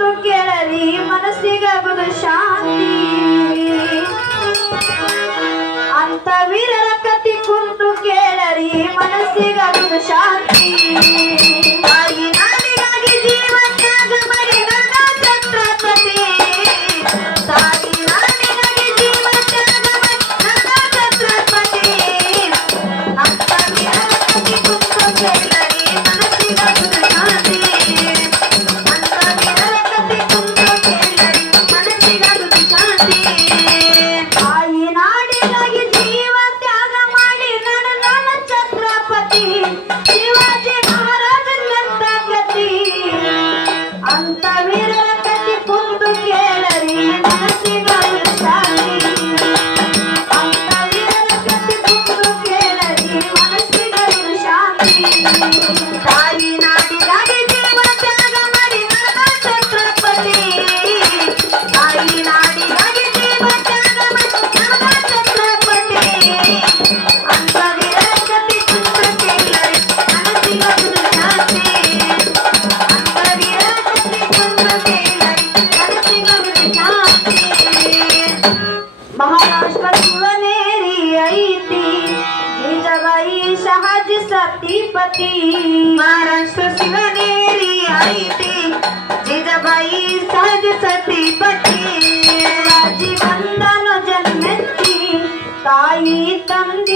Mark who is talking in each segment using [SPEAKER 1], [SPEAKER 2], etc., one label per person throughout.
[SPEAKER 1] ಮಾತು ಕೇಳಲಿ ಮನಸ್ಸಿಗಾಗುವುದು ಶಾಂತಿ. ಅಂತ
[SPEAKER 2] ವೀರರ ಕತಿ ಕುಂತು ಕೇಳಲಿ ಮನಸ್ಸಿಗಾಗುವುದು ಶಾಂತಿ. Thank you. యువతి మహారాష్ట్ర శివనేరి
[SPEAKER 1] అయితే జిజబాయి సహజ సతీపతి రాజీ బంధను
[SPEAKER 2] జన్మించి తాయి తండ్రి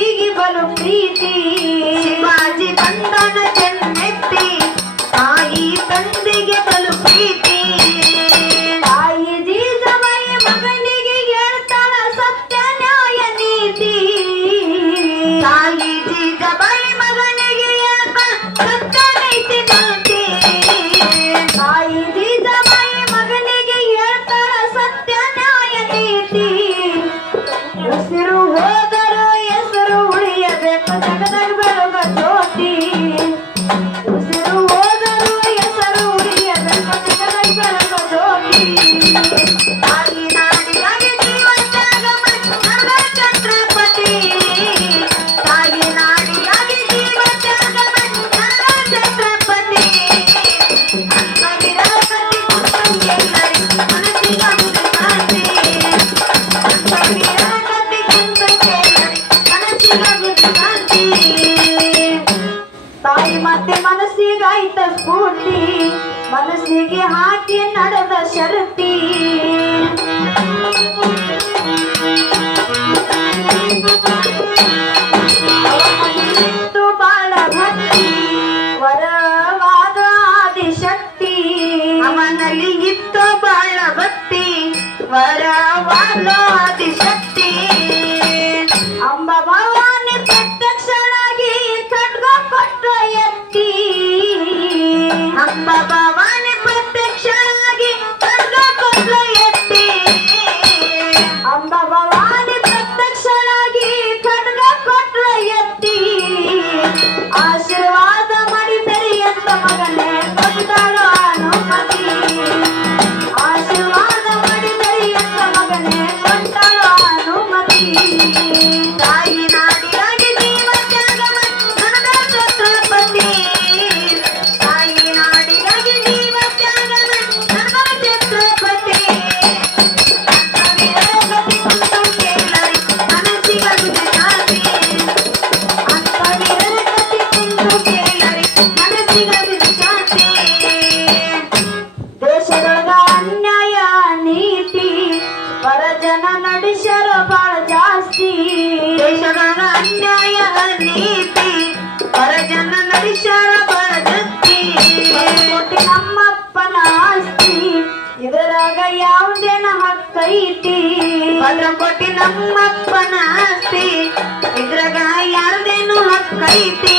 [SPEAKER 2] ತಾಯಿ ಮತ್ತೆ ಮನಸ್ಸಿಗಾಯ್ತ ಸ್ಫೂರ್ತಿ, ಮನಸ್ಸಿಗೆ ಹಾಕಿ ನಡೆದ ಶರತಿ. ಬಾಳ ಭಕ್ತಿ, ವರವಾದ ಶಕ್ತಿ
[SPEAKER 1] ಅವನಲ್ಲಿ ಇತ್ತು ಬಾಳ ಭಕ್ತಿ, ವರವಾದ
[SPEAKER 2] ಆದಿಶಕ್ತಿ. ಅನ್ಯಾಯ ನೀತಿ ಪರಜನ
[SPEAKER 1] ನರಿಶರ ಬರದತ್ತಿ
[SPEAKER 2] ಕೋಟಿ ನಮ್ಮಪ್ಪನ ಆಸ್ತಿ, ಇದರಾಗ ಯಾವುದೇನ ಹಕ್ಕೈತಿ
[SPEAKER 1] ಪದ್ರ ಕೋಟಿ ನಮ್ಮಪ್ಪನ ಆಸ್ತಿ, ಇದ್ರಾಗ ಯಾರ್ದೇನು ಹಕ್ಕೈತಿ?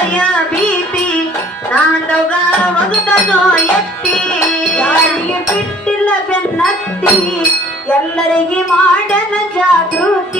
[SPEAKER 1] ಭಯ ಭೀತಿ ನಾಂದವಗತನೋ ಎತ್ತಿ.
[SPEAKER 2] ಯಾರಿಗೆ ಬಿಟ್ಟಿಲ್ಲ ಬೆನ್ನತ್ತಿ ಎಲ್ಲರಿಗೆ ಮಾಡನ ಜಾಗೃತಿ.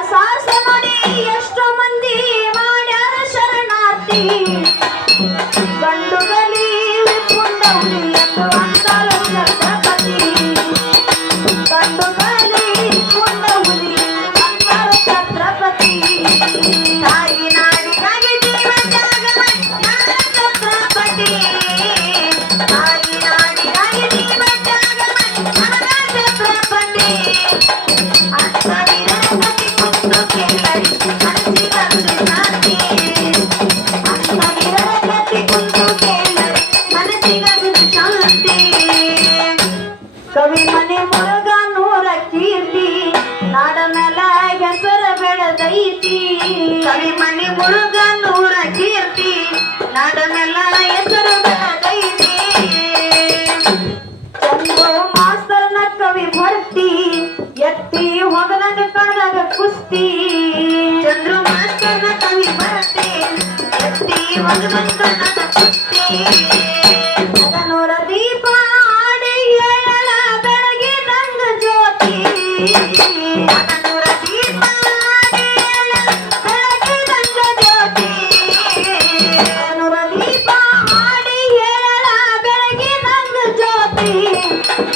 [SPEAKER 1] ಮುರುಗನೂರ ಕೀರ್ತಿ ನಾಡನೆಲ್ಲ ಹೆಸರು ಬೆಳಗೈತಿ.
[SPEAKER 2] ಚಂದ್ರ ಕವಿ ಭರ್ತಿ, ಎತ್ತಿ ಹೊಗಲನ ಕಾಣದ ಕುಸ್ತಿ.
[SPEAKER 1] ಚಂದ್ರ ಕವಿ ಭರ್ತಿ, ಎತ್ತಿ
[SPEAKER 2] ಹೊಗಲನ ಕಾಣದ ಕುಸ್ತಿ. Thank
[SPEAKER 1] you.